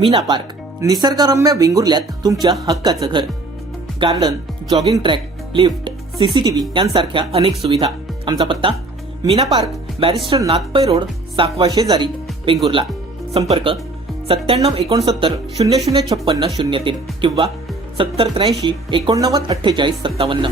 Meena park, निसर्गरम्य वेंगुर्ल्यात तुमच्या हक्काचं घर. Garden, jogging track, lift, CCTV यांसारख्या अनेक सुविधा. आमचा पत्ता मीना पार्क, बॅरिस्टर नाथपै रोड, साकवा शेजारी, वेंगुर्ला. संपर्क 9769 किंवा 7083 89 48 57.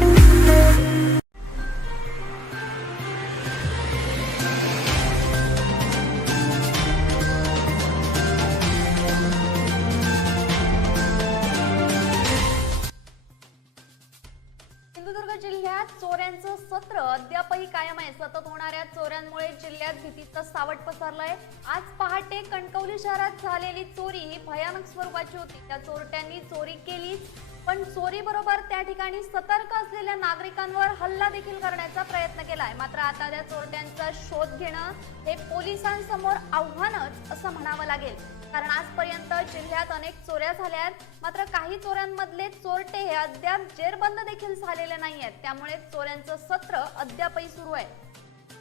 सिंधुदुर्ग जिल्ह्यात चोऱ्यांचं सत्र अद्यापही कायम आहे. सतत होणाऱ्या चोऱ्यांमुळे जिल्ह्यात भीतीचं सावट पसरलंय. आज पहाटे कणकवली शहरात झालेली चोरी ही भयानक स्वरूपाची होती. त्या चोरट्यांनी चोरी केलीच, पण चोरी बरोबर त्या ठिकाणी सतर्क असलेल्या नागरिकांवर हल्ला देखील करण्याचा प्रयत्न केलाय. मात्र आता त्या चोरट्यांचा शोध घेणं हे पोलिसांसमोर आव्हानच असं म्हणावं लागेल. कारण आजपर्यंत जिल्ह्यात अनेक चोऱ्या झाल्या आहेत, मात्र काही चोऱ्यांमधले चोरटे हे अद्याप जेरबंद देखील झालेले नाहीयेत. त्यामुळे चोऱ्यांचं सत्र अद्यापही सुरू आहे.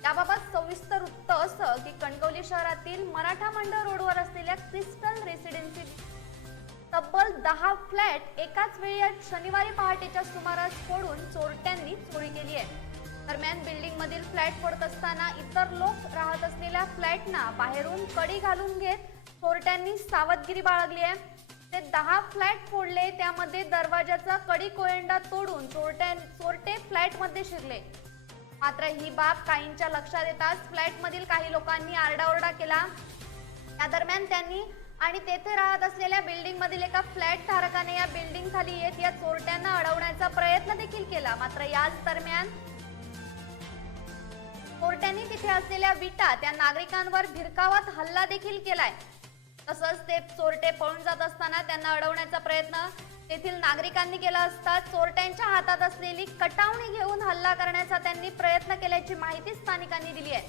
याबाबत सविस्तर वृत्त असं की कणकवली शहरातील मराठा मंडळ रोडवर असलेल्या क्रिस्टल रेसिडेन्सी तब्बल 10 फ्लॅट एकाच वेळी शनिवारी पहाटेच्या सुमारास फोडून चोरट्यांनी चोरी केली आहे. दरम्यान बिल्डिंग मधील फ्लॅट फोडत असताना इतर लोक राहत असलेल्या फ्लॅटना बाहेरून कडी घालून घेत चोरट्यांनी सावधगिरी बाळगली आहे. ते 10 फ्लॅट फोडले, त्यामध्ये दरवाजाचा कडी कोयंडा तोडून चोरटे फ्लॅट मध्ये शिरले. मात्र ही बाब काहींच्या लक्षात येताच फ्लॅट मधील काही लोकांनी आरडाओरडा केला. या दरम्यान त्यांनी आणि तेथे राहत असलेल्या बिल्डिंग मधील एका फ्लॅट धारकाने या बिल्डिंग खाली येत या चोरट्यांना अडवण्याचा प्रयत्न देखील केला. मात्र याच दरम्यान चोरट्यांनी तिथे असलेल्या विटा त्या नागरिकांवर भिरकावत हल्ला देखील केलाय. तसंच ते चोरटे पळून जात असताना त्यांना अडवण्याचा प्रयत्न तेथील नागरिकांनी केला असता चोरट्यांच्या हातात असलेली कटावणी घेऊन हल्ला करण्याचा त्यांनी प्रयत्न केल्याची माहिती स्थानिकांनी दिली आहे.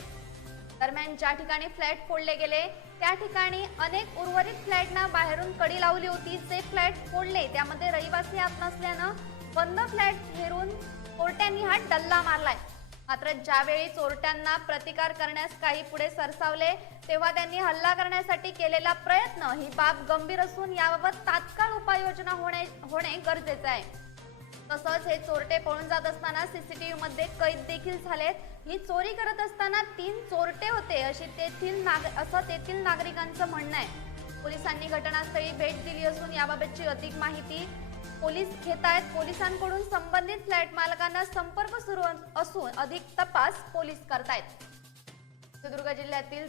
दरम्यान ज्या ठिकाणी फ्लॅट फोडले गेले त्या ठिकाणी अनेक उर्वरित फ्लॅटना बाहेरून कडी लावली होती. जे फ्लॅट फोडले त्यामध्ये रहिवासी आत नसल्यानं बंद फ्लॅट घेरून चोरट्यांनी हा डल्ला मारलाय. मात्र ज्यावेळी चोरट्यांना प्रतिकार करण्यास काही पुढे सरसावले तेव्हा त्यांनी हल्ला करण्यासाठी केलेला प्रयत्न ही बाब गंभीर असून याबाबत तात्काळ उपाययोजना होणे गरजेचे आहे. तसंच हे चोरटे पळून जात असताना सीसीटीव्ही मध्ये कैद देखील झालेत. ही चोरी करत असताना 3 चोरटे होते असं तेथील नागरिकांचं म्हणणं आहे. पोलिसांनी घटनास्थळी भेट दिली असून याबाबतची अधिक माहिती पोलीस घेत आहेत. पोलिसांकडून संबंधित फ्लॅट मालकांना संपर्क सुरू असून अधिक तपास पोलीस करतायत. सिंधुदुर्ग जिल्ह्यातील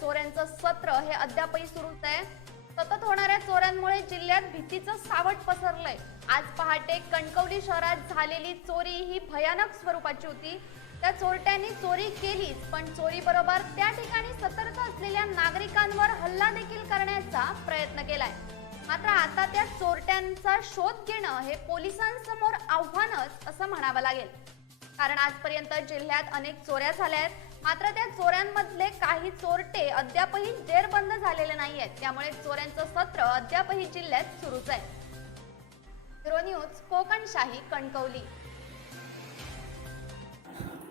चोऱ्यांचं सत्र हे अद्यापही सुरूच आहे. सतत होणाऱ्या चोऱ्यांमुळे जिल्ह्यात भीतीचं सावट पसरलंय. आज पहाटे कणकवली शहरात झालेली चोरी ही भयानक स्वरूपाची होती. त्या चोरट्यांनी चोरी केलीच, पण चोरी बरोबर त्या ठिकाणी सतर्क असलेल्या नागरिकांवर हल्ला देखील करण्याचा प्रयत्न केलाय. मात्र आता त्या चोरट्यांचा शोध घेणं हे पोलिसांसमोर आव्हानच असं म्हणावं लागेल. कारण आजपर्यंत जिल्ह्यात अनेक चोऱ्या झाल्या आहेत, मात्र त्या चोऱ्यांमधले काही चोरटे अद्यापही जेरबंद झालेले नाहीयेत. त्यामुळे चोऱ्यांचं सत्र अद्यापही जिल्ह्यात सुरूच आहे. Bureau news, Kokanshahi, Kankavli.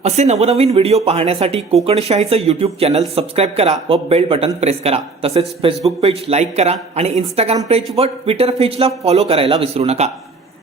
असे नवनवीन व्हिडिओ पाहण्यासाठी कोकणशाहीचं यूट्यूब चॅनल सबस्क्राईब करा व बेल बटन प्रेस करा. तसेच फेसबुक पेज लाईक करा आणि इंस्टाग्राम पेज व ट्विटर पेजला फॉलो करायला विसरू नका.